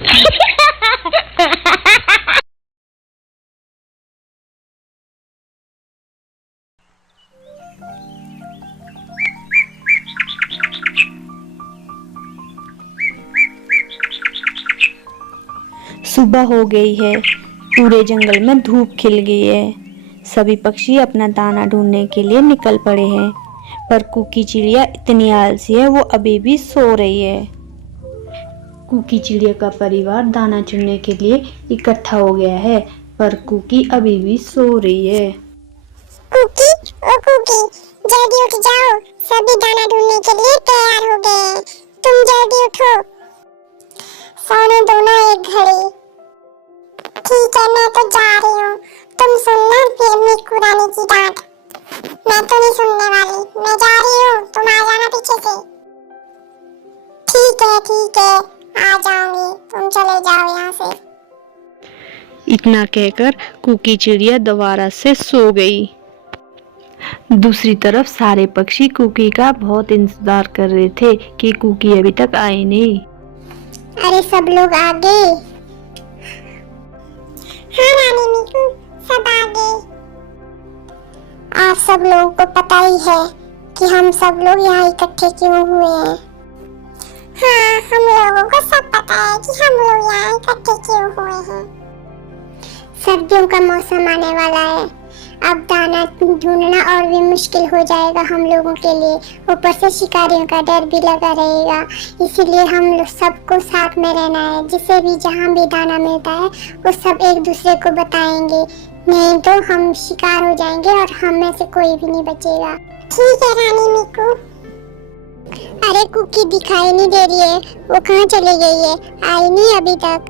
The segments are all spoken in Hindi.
सुबह हो गई है, पूरे जंगल में धूप खिल गई है। सभी पक्षी अपना दाना ढूंढने के लिए निकल पड़े हैं, पर कुकी चिड़िया इतनी आलसी है, वो अभी भी सो रही है। कुकी चिड़िया का परिवार दाना चुनने के लिए इकट्ठा हो गया है, पर कुकी अभी भी सो रही है। कुकी, ओ कुकी, जल्दी उठ जाओ, सभी दाना ढूंढने के लिए तैयार हो गए हैं। तुम जल्दी उठो, सोने दो ना एक घड़ी। ठीक है, मैं तो जा रही हूँ, तुम सुनना फिर मिक्कू रानी की डांट। मैं तो नहीं सुनने वाली, मैं जा रही हूँ, तुम आ जाना पीछे से। ठीक है, आ जाऊंगी, तुम चले जाओ यहाँ से। इतना कहकर कुकी चिड़िया दोबारा से सो गई। दूसरी तरफ सारे पक्षी कुकी का बहुत इंतजार कर रहे थे कि कुकी अभी तक आई नहीं। अरे सब लोग आ गए? हाँ रानी मिक्कू, सब आ गए। आप सब लोगों को पता ही है कि हम सब लोग यहाँ इकट्ठे क्यों हुए हैं। हाँ, हम लोगों को सब पता है कि हम लोग यहाँ इकट्ठे क्यों हुए हैं। सर्दियों का मौसम आने वाला है, अब दाना ढूंढना और भी मुश्किल हो जाएगा हम लोगों के लिए। ऊपर से शिकारियों का डर भी लगा रहेगा, इसीलिए हम लोग सबको साथ में रहना है। जिसे भी जहाँ भी दाना मिलता है वो सब एक दूसरे को बताएंगे, नहीं तो हम शिकार हो जाएंगे और हम में से कोई भी नहीं बचेगा। ठीक है रानी मिक्कू। अरे कुकी दिखाई नहीं दे रही है, वो कहाँ चली गई है? आई नहीं अभी तक।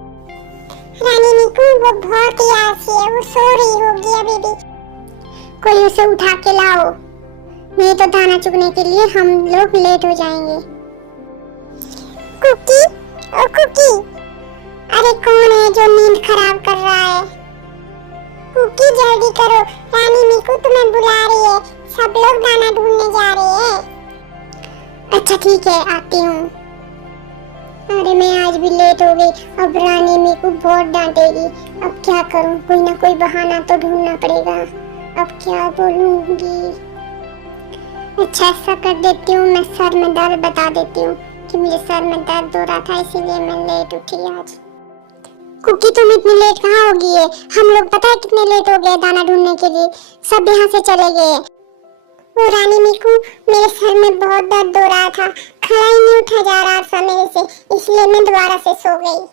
रानी मिक्कू वो बहुत ही आलसी है, वो सो रही होगी अभी भी। कोई उसे उठा के लाओ, नहीं तो दाना चुगने के लिए हम लोग लेट हो जाएंगे। कुकी, ओ कुकी, अरे कौन है जो नींद खराब कर रहा है? कुकी जल्दी करो, रानी मिक्कू तुम्हें बुला रही है, सब लोग दाना ढूंढने जा रहे हैं। अच्छा ठीक है, आती हूँ। अरे मैं आज भी लेट हो गई, अब रानी मिक्कू बहुत डांटेगी। अब क्या करूँ, कोई ना कोई बहाना तो ढूंढना पड़ेगा। अब क्या बोलूंगी? अच्छा ऐसा कर देती हूँ, मैं सर में दर्द बता देती हूँ कि मुझे सर में दर्द हो रहा था, इसीलिए मैं लेट उठी आज। कुकी तुम इतनी लेट कहाँ हो गई है? हम लोग पता है कितने लेट हो गए दाना ढूंढने के लिए, सब यहाँ से चले गए। वो रानी मिक्कू, मेरे सर में बहुत दर्द हो रहा था, खड़ा ही नहीं उठा जा रहा था मेरे से, इसलिए मैं दोबारा से सो गई।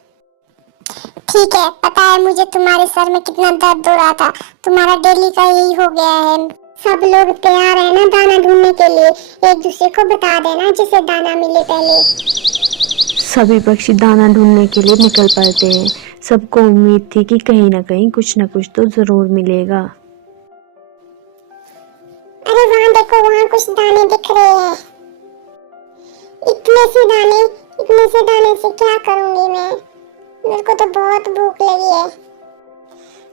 ठीक है, पता है मुझे तुम्हारे सर में कितना दर्द हो रहा था, तुम्हारा डेली का यही हो गया है। सब लोग तैयार है ना दाना ढूंढने के लिए, एक दूसरे को बता देना जिसे दाना मिले पहले। सभी पक्षी दाना ढूंढने के लिए निकल पड़ते हैं। सबको उम्मीद थी कि कहीं ना कहीं कुछ न कुछ तो जरूर मिलेगा। अरे वहाँ देखो, वहाँ कुछ दाने दिख रहे हैं। इतने से दाने से क्या करूँगी मैं? मेरे को तो बहुत भूख लगी है।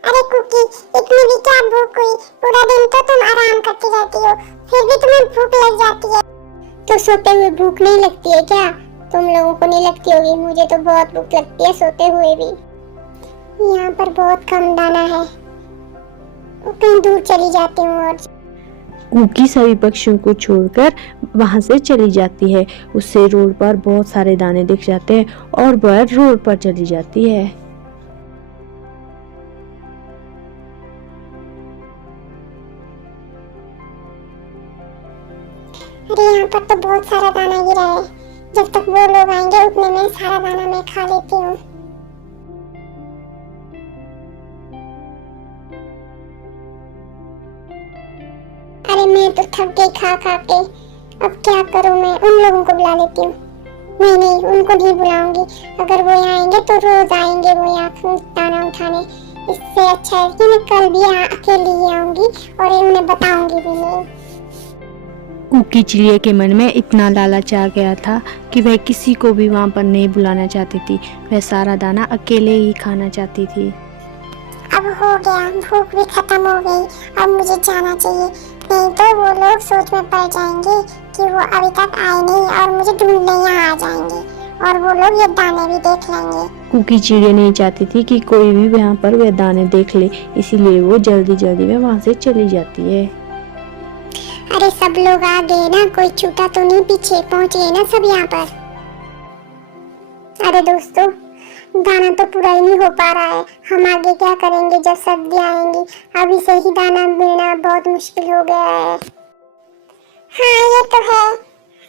अरे कुकी, इतनी भी क्या भूख हुई? पूरा दिन तो तुम आराम करती रहती हो, फिर भी तुम्हें भूख लग जाती है। तो सोते हुए भूख नहीं लगती है क्या? तुम लोगों को नहीं लगती होगी, मुझे तो बहुत भूख लगती है सोते हुए भी। यहाँ पर बहुत कम दाना है, कहीं दूर चली जाती हूँ। और कुकी सभी पक्षियों को छोड़कर वहां से चली जाती है। उससे रोड पर बहुत सारे दाने दिख जाते हैं और वह रोड पर चली जाती है। अरे यहाँ पर तो बहुत सारा दाना गिरा है, जब तक वो लोग आएंगे उतने में सारा दाना मैं खा लेती हूँ। अरे मैं तो थक गई खा खा के, अब क्या करूँ मैं? उन लोगों को बुला लेती हूँ। नहीं, उनको नहीं बुलाऊंगी, अगर वो यहाँ आएंगे तो रोज आएंगे वो यहाँ दाना उठाने। इससे अच्छा है कि मैं कल भी यहाँ अकेली ही आऊंगी और उन्हें बताऊंगी भी नहीं। कुकी चिड़िया के मन में इतना लालच आ गया था कि वह किसी को भी वहां पर नहीं बुलाना चाहती थी। वह सारा दाना अकेले ही खाना चाहती थी। अब हो गया, भूख भी खत्म हो गई, अब मुझे जाना चाहिए, नहीं तो वो लोग सोच में पड़ जाएंगे कि वो अभी तक आए नहीं और मुझे ढूंढने यहाँ आ जाएंगे और वो लोग ये दाने भी देख लेंगे। कुकी चिड़िया नहीं चाहती थी कि कोई भी यहाँ पर वह दाने देख ले, इसीलिए वो जल्दी जल्दी में वहाँ से चली जाती है। अरे सब लोग आ गए ना, कोई छूटा तो नहीं, पीछे पहुंच गए ना सब यहाँ पर। अरे दोस्तों, दाना तो पूरा ही नहीं हो पा रहा है, हम आगे क्या करेंगे जब सर्दी आएंगी। अभी से ही दाना मिलना बहुत मुश्किल हो गया है। हाँ ये तो है,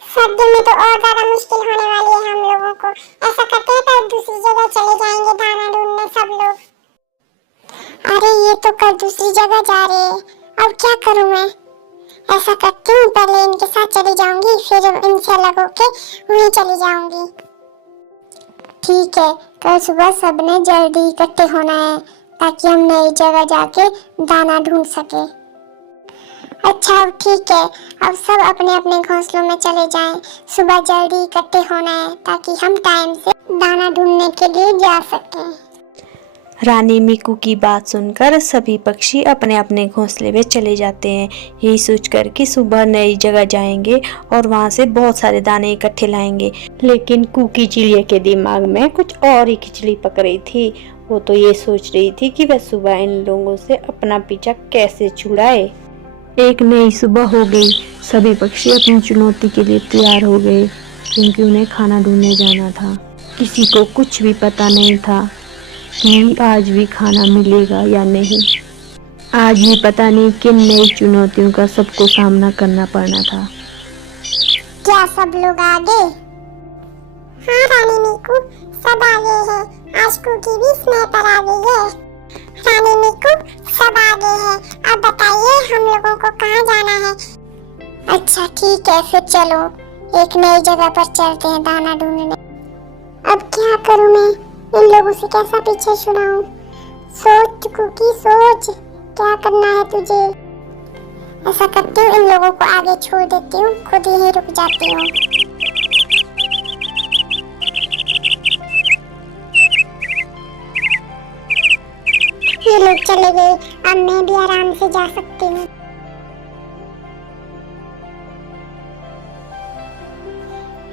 सर्दी में तो और ज्यादा मुश्किल होने वाली है हम लोगों को। ऐसा करते हैं कल दूसरी जगह चले जाएंगे दाना ढूंढने सब लोग। अरे ये तो कल दूसरी जगह जा रहे हैं, अब क्या करूं मैं? ऐसा करती हूँ, पहले इनके साथ चली जाऊंगी, फिर इनसे अलग होके वहीं चली जाऊंगी। ठीक है, कल सुबह सबने जल्दी इकट्ठे होना है ताकि हम नई जगह जाके दाना ढूंढ सके। अच्छा ठीक है, अब सब अपने अपने घोंसलों में चले जाएं। सुबह जल्दी इकट्ठे होना है ताकि हम टाइम से दाना ढूंढने के लिए जा सकें। रानी मिकू की बात सुनकर सभी पक्षी अपने अपने घोंसले में चले जाते हैं, यही सोचकर कि सुबह नई जगह जाएंगे और वहां से बहुत सारे दाने इकट्ठे लाएंगे। लेकिन कुकी चिड़िया के दिमाग में कुछ और ही खिचड़ी पक रही थी। वो तो ये सोच रही थी कि वह सुबह इन लोगों से अपना पीछा कैसे छुड़ाए। एक नई सुबह हो गई, सभी पक्षी अपनी चुनौती के लिए तैयार हो गए, क्योंकि उन्हें खाना ढूंढने जाना था। किसी को कुछ भी पता नहीं था कि आज भी खाना मिलेगा या नहीं। आज भी पता नहीं किन नई चुनौतियों का सबको सामना करना पड़ना था। क्या सब लोग आ गए? हाँ रानी मिकू, सब आ गए हैं। आज कुकी भी स्नेह पर आ गई है। रानी मिकू, सब आ गए हैं। अब बताइए हम लोगों को कहाँ जाना है? अच्छा ठीक है, फिर चलो एक नई जगह पर चलते हैं दाना ढूंढने। अब क्या करूँ मैं? इन लोगों से कैसा पीछे छुड़ाऊं? सोच कुकी सोच, क्या करना है तुझे? ऐसा करती हूँ, इन लोगों को आगे छोड़ देती हूँ, खुद ही रुक जाती हूँ। ये लोग चले गए, अब मैं भी आराम से जा सकती हूँ।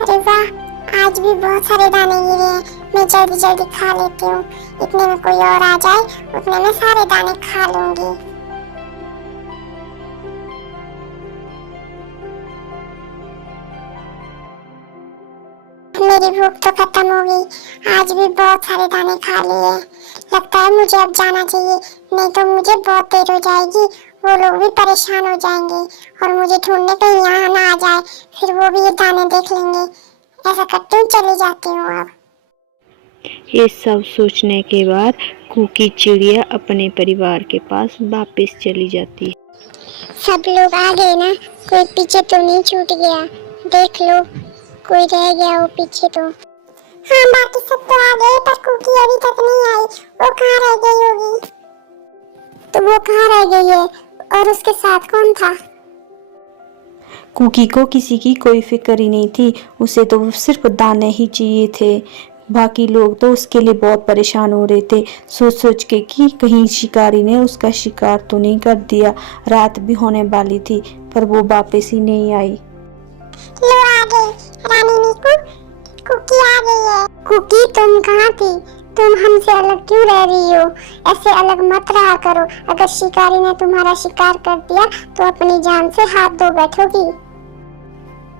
अरे वाह, आज भी बहुत सारे दाने गिरे हैं। मैं जल्दी जल्दी खा लेती हूँ, इतने में कोई और आ जाए उतने में सारे दाने खा लूंगी। मेरी भूख तो खत्म हो गई, आज भी बहुत सारे दाने खा लिए। लगता है मुझे अब जाना चाहिए, नहीं तो मुझे बहुत देर हो जाएगी। वो लोग भी परेशान हो जाएंगे और मुझे ढूंढने कहीं यहाँ ना आ जाए, फिर वो भी ये दाने देख लेंगे। ऐसा करती हूँ, चली जाती हूँ अब। ये सब सोचने के बाद कुकी चिड़िया अपने परिवार के पास वापस चली जाती है। सब लोग आ गए ना, कोई पीछे तो नहीं छूट गया? देख लो, कोई रह गया हो पीछे तो? हाँ बाकी सब तो आ गए, पर कुकी अभी तक नहीं आई। वो कहाँ रह गई होगी? तो वो कहाँ रह गई है और उसके साथ कौन था? कुकी को किसी की कोई फिक्र ही नहीं थी, उसे तो सिर्फ दाने ही चाहिए थे। बाकी लोग तो उसके लिए बहुत परेशान हो रहे थे, सोच सोच के कि कहीं शिकारी ने उसका शिकार तो नहीं कर दिया। रात भी होने वाली थी पर वो वापस ही नहीं आई। लो आ गई रानी मिकू, कुकी आ गई है। कुकी तुम कहाँ थी? तुम हमसे अलग क्यों रह रही हो? ऐसे अलग मत रहा करो, अगर शिकारी ने तुम्हारा शिकार कर दिया तो अपनी जान से हाथ धो बैठोगी।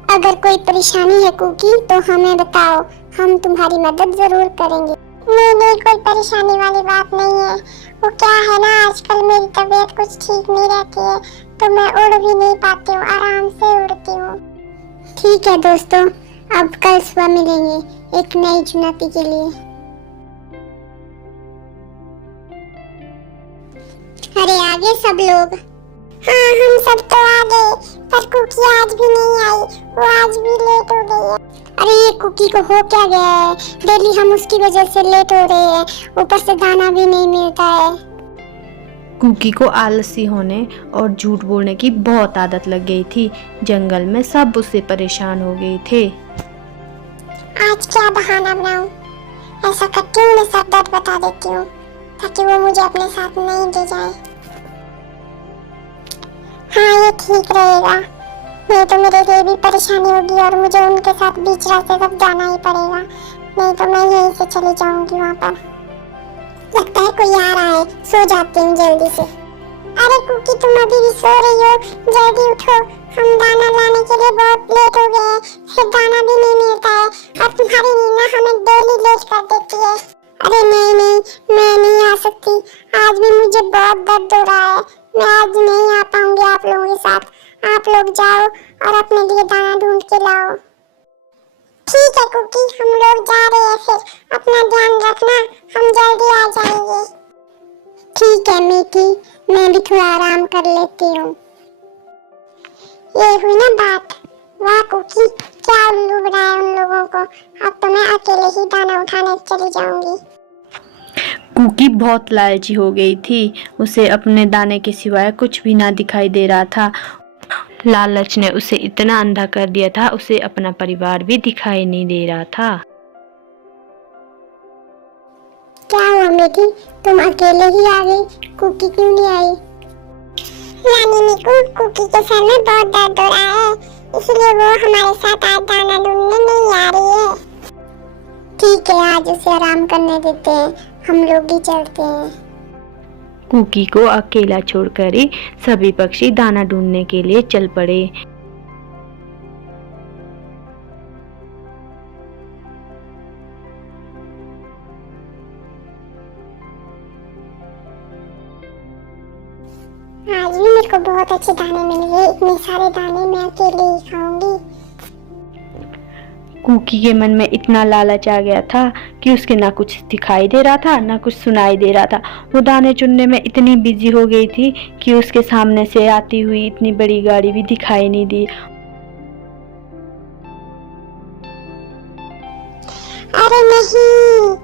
अगर कोई परेशानी है कुकी तो हमें बताओ, हम तुम्हारी मदद जरूर करेंगे। नहीं नहीं, कोई परेशानी वाली बात नहीं है। वो क्या है ना, आजकल मेरी तबीयत कुछ ठीक नहीं रहती है तो मैं उड़ भी नहीं पाती हूँ, आराम से उड़ती हूँ। ठीक है दोस्तों, अब कल सुबह मिलेंगे एक नई चुनौती के लिए। अरे आगे सब लोग। हाँ हम सब तो आ गए, पर कुकी आज भी नहीं आई, वो आज भी लेट हो गई है। अरे ये कुकी को हो क्या गया है? डेली हम उसकी वजह से लेट हो रहे हैं, ऊपर से दाना भी नहीं मिलता है। कुकी को आलसी होने और झूठ बोलने की बहुत आदत लग गई थी। जंगल में सब उससे परेशान हो गए थे। आज क्या बहाना बनाऊं? ऐसा करती हूँ, मैं सर दर्द बता देती हूँ ताकि वो मुझे अपने साथ नहीं ले जाए। हाँ ये ठीक रहेगा, नहीं तो मेरे लिए भी परेशानी होगी और मुझे उनके साथ बीच रास्ते तक जाना ही पड़ेगा। नहीं तो मैं यहीं से चली जाऊंगी वहाँ पर। लगता है कोई आ रहा है, सो जाती हूँ जल्दी से। अरे कुकी तुम अभी भी सो रही हो? जल्दी उठो, हम दाना लाने के लिए बहुत लेट हो गए हैं, फिर दाना भी नहीं मिलता है और तुम्हारी नीना हमें डेली लेट कर देती है। अरे नहीं नहीं, मैं नहीं आ सकती, आज भी मुझे बहुत दर्द हो रहा है, मैं आज नहीं आ पाऊंगी आप लोगों के साथ। आप लोग जाओ और अपने लिए दाना ढूंढ के लाओ। ठीक है कुकी, हम लोग जा रहे हैं, फिर अपना ध्यान रखना, हम जल्दी आ जाएंगे। ठीक है मीठी, मैं भी थोड़ा आराम कर लेती हूँ। ये हुई ना बात। वाह कुकी, क्या उल्लू बनाया उन लोगों को। अब तो मैं अकेले ही दाना उठाने चली जाऊंगी। कुकी बहुत लालची हो गई थी, उसे अपने दाने के सिवाय कुछ भी ना दिखाई दे रहा था। लालच ने उसे इतना अंधा कर दिया था, उसे अपना परिवार भी दिखाई नहीं दे रहा था। क्या हुआ मीठी, तुम अकेले ही आ गई, कुकी क्यों नहीं आई? रानी मीकू, कुकी के सर में बहुत दर्द हो रहा है, इसलिए वो हमारे साथ आज दाना ढूंढने नहीं आ रही है। ठीक है, आज उसे आराम करने देते हैं, हम लोग भी चलते हैं। कुकी को अकेला छोड़कर ही सभी पक्षी दाना ढूंढने के लिए चल पड़े। आज भी मेरे को बहुत अच्छे दाने मिल गए, इतने सारे दाने मैं अकेले ही खाऊंगी। कुकी के मन में इतना लालच आ गया था कि उसके ना कुछ दिखाई दे रहा था ना कुछ सुनाई दे रहा था। वो दाने चुनने में इतनी बिजी हो गई थी कि उसके सामने से आती हुई इतनी बड़ी गाड़ी भी दिखाई नहीं दी। अरे नहीं,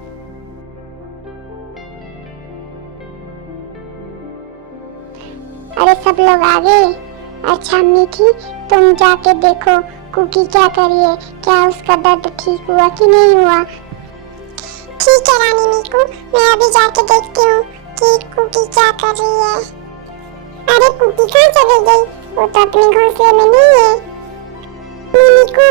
अरे सब लोग आ गए। अच्छा मीठी, तुम जाके देखो कुकी क्या करी है, क्या उसका दर्द ठीक हुआ कि नहीं हुआ। ठीक है रानी मीकू, मैं अभी जाके देखती हूँ कि कुकी क्या कर रही है। अरे कुकी कहाँ चली गई? वो तो अपने घोंसले में नहीं है। मीकू,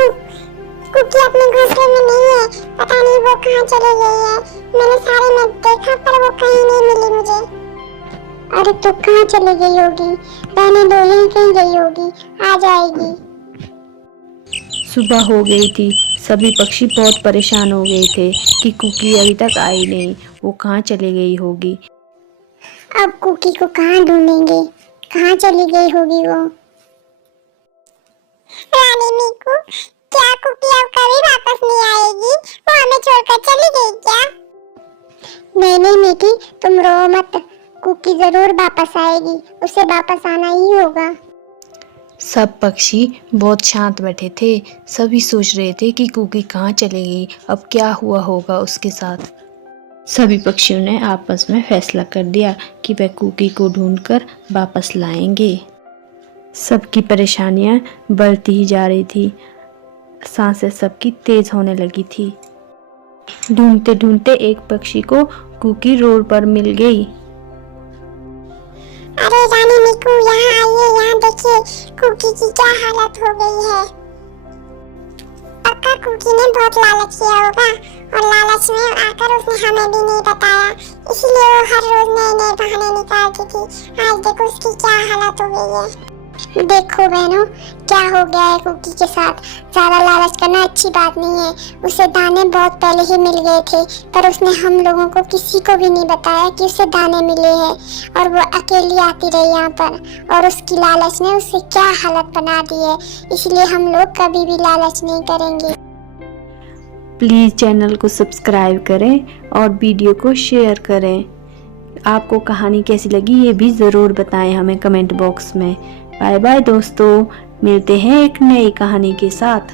कुकी अपने घोंसले में नहीं है, पता नहीं वो कहाँ चली गई है। मैंने सारे में देखा पर वो कहीं नहीं मिली मुझे। अरे तो कहाँ चली गई होगी? रहने दो, यहीं कहीं गई होगी, आ जाएगी। सुबह हो गई थी, सभी पक्षी बहुत परेशान हो गए थे कि कुकी अभी तक आई नहीं, वो कहाँ चली गई होगी। अब कुकी को कहाँ ढूंढेंगे, कहाँ चली गई होगी वो। रानी मीकू, क्या कुकी अब कभी वापस नहीं आएगी? वो हमें छोड़कर चली गई क्या? नहीं नहीं मीठी, तुम रो मत, कुकी जरूर वापस आएगी, उसे वापस आना ही होगा। सब पक्षी बहुत शांत बैठे थे, सभी सोच रहे थे कि कुकी कहाँ चली गई, अब क्या हुआ होगा उसके साथ। सभी पक्षियों ने आपस में फैसला कर दिया कि वह कुकी को ढूंढकर वापस लाएंगे। सबकी परेशानियां बढ़ती ही जा रही थी, सांसें सबकी तेज होने लगी थी। ढूंढते ढूंढते एक पक्षी को कुकी रोड पर मिल गई। अरे रानी मीकू, यहाँ आइए, यहाँ देखिए कुकी की क्या हालत हो गई है। पक्का कुकी ने बहुत लालच किया होगा और लालच में आकर उसने हमें भी नहीं बताया, इसलिए वो हर रोज नए नए बहाने निकालती थी। आज देखो उसकी क्या हालत हो गई है। देखो बहनों, क्या हो गया है कुकी के साथ। ज्यादा लालच करना अच्छी बात नहीं है। उसे दाने बहुत पहले ही मिल गए थे, पर उसने हम लोगों को किसी को भी नहीं बताया कि उसे दाने मिले हैं और वो अकेली आती रही यहाँ पर, और उसकी लालच ने उसे क्या हालत बना दी है। इसलिए हम लोग कभी भी लालच नहीं करेंगे। प्लीज़ चैनल को सब्सक्राइब करें और वीडियो को शेयर करें। आपको कहानी कैसी लगी ये भी ज़रूर बताएं हमें कमेंट बॉक्स में। बाय बाय दोस्तों, मिलते हैं एक नई कहानी के साथ।